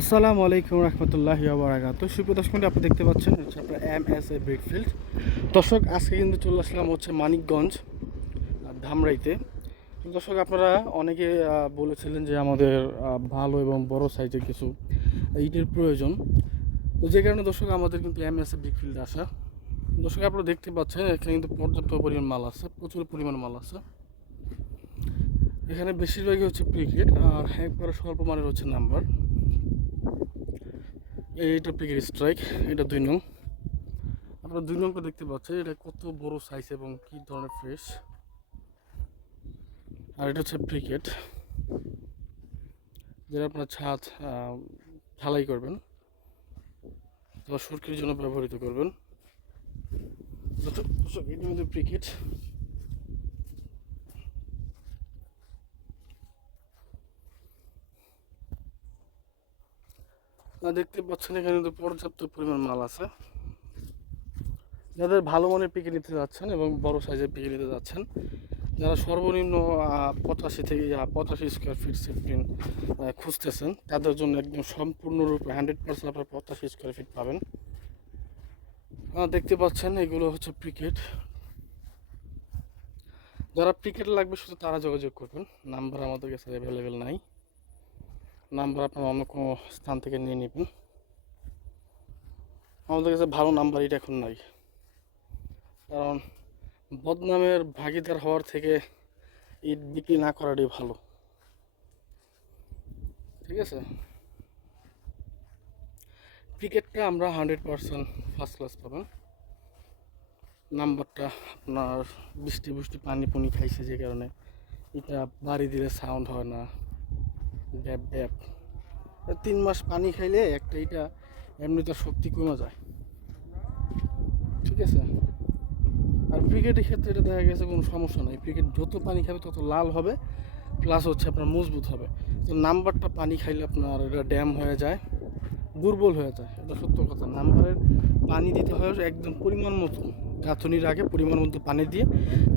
আসসালামু আলাইকুম রহমতুল্লাহ বারাকাত সুপ্রদর্শক মণ্ডলী আপনি দেখতে পাচ্ছেন হচ্ছে আপনার এম এস এ ব্রিকফিল্ড দর্শক, আজকে কিন্তু চলে আসলাম হচ্ছে মানিকগঞ্জ ধামরাইতে। দর্শক, আপনারা অনেকে বলেছিলেন যে আমাদের ভালো এবং বড় সাইজের কিছু ইটের প্রয়োজন। তো যে কারণে দর্শক, আমাদের কিন্তু এম এস এ ব্রিকফিল্ডে আসা। দর্শক, আপনারা দেখতে পাচ্ছেন, এখানে কিন্তু পর্যাপ্ত পরিমাণ মাল আছে, প্রচুর পরিমাণ মাল আছে। এখানে বেশিরভাগই হচ্ছে ক্রিকেট আর একবারে স্বল্প মানের হচ্ছে নাম্বার এইটা পিকের স্ট্রাইক এটা দুই নং। আপনারা দুই নংটা দেখতে পাচ্ছেন, এটা কত বড় সাইজ এবং কি ধরনের ফ্রেশ আর এটা হচ্ছে ক্রিকেট যেটা আপনার ছাদ ঢালাই করবেন অথবা সুরকির জন্য ব্যবহৃত করবেন। এটার মধ্যে ক্রিকেট দেখতে পাচ্ছেন এখানে তো পর্যাপ্ত পরিমাণ মাল আছে। যাদের ভালো মানের পিকে নিতে যাচ্ছেন এবং বড় সাইজের পিকে নিতে যাচ্ছেন, যারা সর্বনিম্ন পঁচাশি থেকে পঁচাশি স্কোয়ার ফিট সিফটিন খুঁজতেছেন, তাদের জন্য একদম সম্পূর্ণরূপে হান্ড্রেড পার্সেন্ট আপনার পঁচাশি স্কোয়ার ফিট পাবেন। দেখতে পাচ্ছেন এগুলো হচ্ছে ক্রিকেট যারা ক্রিকেট লাগবে শুধু তারা যোগাযোগ করবেন। নাম্বার আমাদের কাছে অ্যাভেলেবেল নাই। নাম্বার আপনার অন্য কোনো স্থান থেকে নিয়ে নেবেন। আমাদের কাছে ভালো নাম্বার এটা এখন নাই। কারণ বদনামের ভাগিদার হওয়ার থেকে ইট বিক্রি না করাটাই ভালো। ঠিক আছে? ক্রিকেটটা আমরা হান্ড্রেড পারসেন্ট ফার্স্ট ক্লাস পাবেন। নাম্বারটা আপনার বৃষ্টি বৃষ্টি পানি পুনি খাইছে যে কারণে। এটা বাড়ি দিলে সাউন্ড হয় না। ড্যাব ড্যাব তিন মাস পানি খাইলে একটা এটা এমনি তার শক্তি কমে যায়। ঠিক আছে? আর ক্রিকেটের ক্ষেত্রে এটা দেখা গেছে কোনো সমস্যা নেই। ক্রিকেট যত পানি খাবে তত লাল হবে, প্লাস হচ্ছে আপনার মজবুত হবে। তো নাম্বারটা পানি খাইলে আপনার এটা ড্যাম হয়ে যায়, দুর্বল হয়ে যায়। এটা সত্য কথা। নাম্বারের পানি দিতে হয় একদম পরিমাণ মতো। গাঁথনির আগে পরিমাণ মতো পানি দিয়ে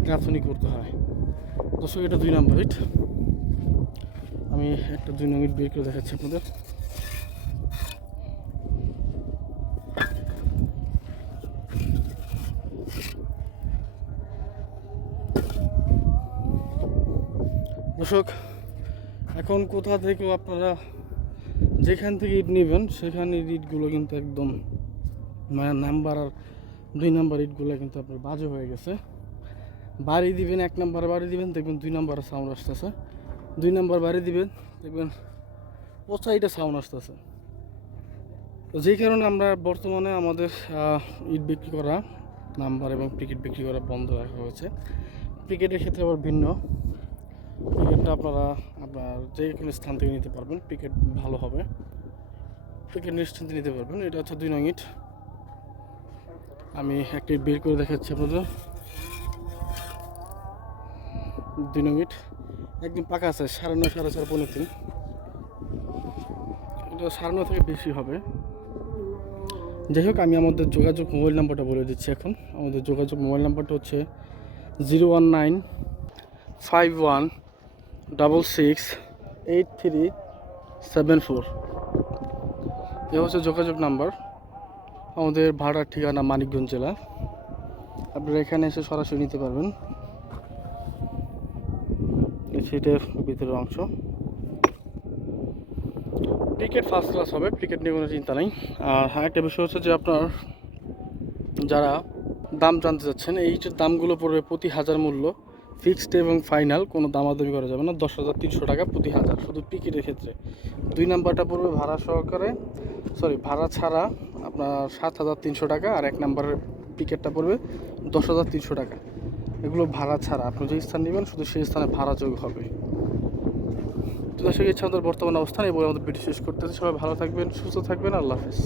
গাঁথনি করতে হয়। দর্শক, এটা দুই নাম্বার ইট আমি একটা দুই নম্বর বের করে দেখাচ্ছি আপনাদের। দর্শক, এখন কোথা থেকেও আপনারা যেখান থেকে ইট নেবেন, সেখানে ইটগুলো কিন্তু একদম মানে নাম্বার আর দুই নাম্বার ইটগুলো কিন্তু আপনার বাজে হয়ে গেছে। বাড়ি দিবেন এক নাম্বার, বাড়ি দিবেন দেখবেন দুই নাম্বার সাউন্ড আসতেছে। দুই নাম্বার বাড়ি দিবেন, দেখবেন এটা সাউন্ড আসতেছে। তো যেই কারণে আমরা বর্তমানে আমাদের ইট বিক্রি করা নাম্বার এবং ক্রিকেট বিক্রি করা বন্ধ রাখা হয়েছে। ক্রিকেটের ক্ষেত্রে আবার ভিন্ন। ক্রিকেটটা আপনারা, আপনার যে কোনো স্থান থেকে নিতে পারবেন। ক্রিকেট ভালো হবে। ক্রিকেট নিশ্চিন্তে নিতে পারবেন। এটা হচ্ছে দুই নং ইট। আমি একটি বের করে দেখাচ্ছি আপনাদের। দুই নং ইট। একদম পাকা আছে, সাড়ে নয়, সাড়ে চার পনেরো তিন এটা সাড়ে নয় থেকে বেশি হবে। যাই হোক, আমি আমাদের যোগাযোগ মোবাইল নাম্বারটা বলে দিচ্ছি এখন। আমাদের যোগাযোগ মোবাইল নাম্বারটা হচ্ছে zero one nine five one double six eight three seven four. এ হচ্ছে যোগাযোগ নাম্বার। আমাদের ভাড়ার ঠিকানা মানিকগঞ্জ জেলা। আপনারা এখানে এসে সরাসরি নিতে পারবেন। সিটের ভিতরের অংশ। ক্রিকেট ফার্স্ট ক্লাস হবে ক্রিকেট নিয়ে কোনো চিন্তা নেই। আর হ্যাঁ একটা বিষয় হচ্ছে যে আপনার যারা দাম জানতে চাচ্ছেন, এই যে দামগুলো পড়বে প্রতি হাজার মূল্য ফিক্সড এবং ফাইনাল কোনো দামাদামি করা যাবে না। দশ হাজার তিনশো টাকা প্রতি হাজার, শুধু টিকিটের ক্ষেত্রে। দুই নাম্বারটা পড়বে ভাড়া সহকারে। সরি ভাড়া ছাড়া আপনার সাত হাজার তিনশো টাকা, আর এক নাম্বারের টিকিটটা পড়বে দশ হাজার তিনশো টাকা। এগুলো ভাড়া ছাড়া। আপনি যে স্থান নেবেন, শুধু সেই স্থানে ভাড়া যোগ হবে। তো দর্শক ইচ্ছা আমাদের বর্তমান অবস্থান। এই বলে আমাদের ভিডিও শেষ করতে সবাই ভালো থাকবেন, সুস্থ থাকবেন। আল্লাহ হাফিজ।